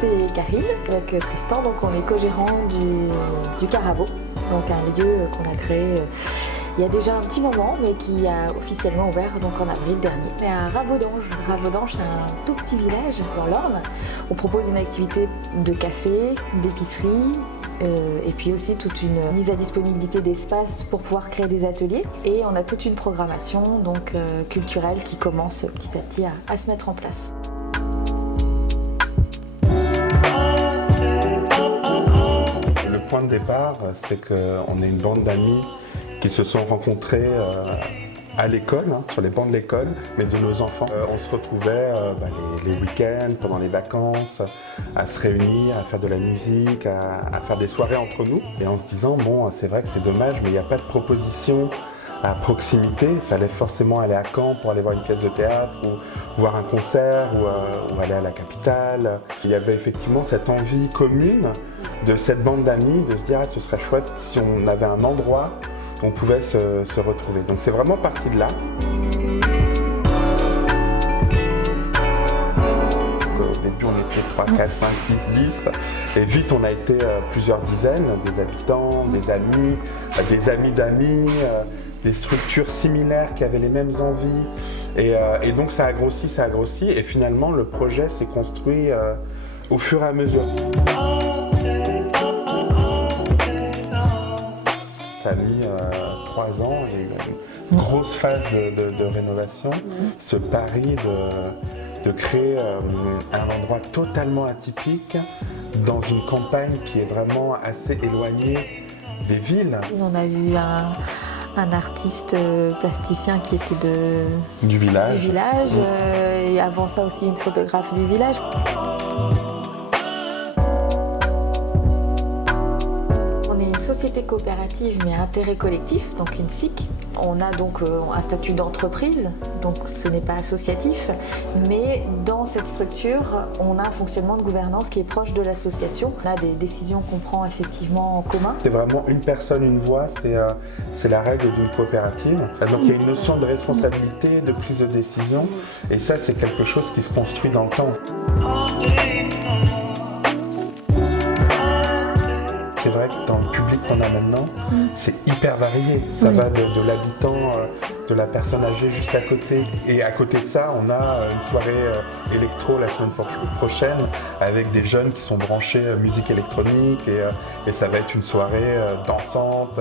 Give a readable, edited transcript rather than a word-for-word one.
c'est Karine, avec Tristan, donc on est co-gérant du Carabo, donc un lieu qu'on a créé il y a déjà un petit moment, mais qui a officiellement ouvert donc en avril dernier. On est à Rabodange. Rabodange, c'est un tout petit village dans l'Orne. On propose une activité de café, d'épicerie, et puis aussi toute une mise à disponibilité d'espace pour pouvoir créer des ateliers. Et on a toute une programmation donc, culturelle qui commence petit à petit à se mettre en place. Le point de départ, c'est qu'on est une bande d'amis qui se sont rencontrés à l'école, sur les bancs de l'école, mais de nos enfants. On se retrouvait les week-ends, pendant les vacances, à se réunir, à faire de la musique, à faire des soirées entre nous. Et en se disant, bon, c'est vrai que c'est dommage, mais il n'y a pas de proposition à proximité. Il fallait forcément aller à Caen pour aller voir une pièce de théâtre, ou voir un concert, ou aller à la capitale. Il y avait effectivement cette envie commune de cette bande d'amis, de se dire, ce serait chouette si on avait un endroit on pouvait se retrouver. Donc c'est vraiment parti de là. Au début on était 3, 4, 5, 6, 10 et vite on a été plusieurs dizaines, des habitants, des amis d'amis, des structures similaires qui avaient les mêmes envies et donc ça a grossi et finalement le projet s'est construit au fur et à mesure. Ça a mis 3 ans, il y a eu une grosse phase de rénovation, ce pari de créer un endroit totalement atypique dans une campagne qui est vraiment assez éloignée des villes. On a eu un artiste plasticien qui était du village, et avant ça aussi une photographe du village. Société coopérative mais intérêt collectif, donc une SIC. On a donc un statut d'entreprise, donc ce n'est pas associatif, mais dans cette structure, on a un fonctionnement de gouvernance qui est proche de l'association. On a des décisions qu'on prend effectivement en commun. C'est vraiment une personne, une voix, c'est la règle d'une coopérative. Donc il y a une notion de responsabilité, de prise de décision, et ça c'est quelque chose qui se construit dans le temps. C'est vrai que dans le public qu'on a maintenant, c'est hyper varié. Ça va de l'habitant, de la personne âgée juste à côté. Et à côté de ça, on a une soirée électro la semaine prochaine avec des jeunes qui sont branchés musique électronique et ça va être une soirée dansante.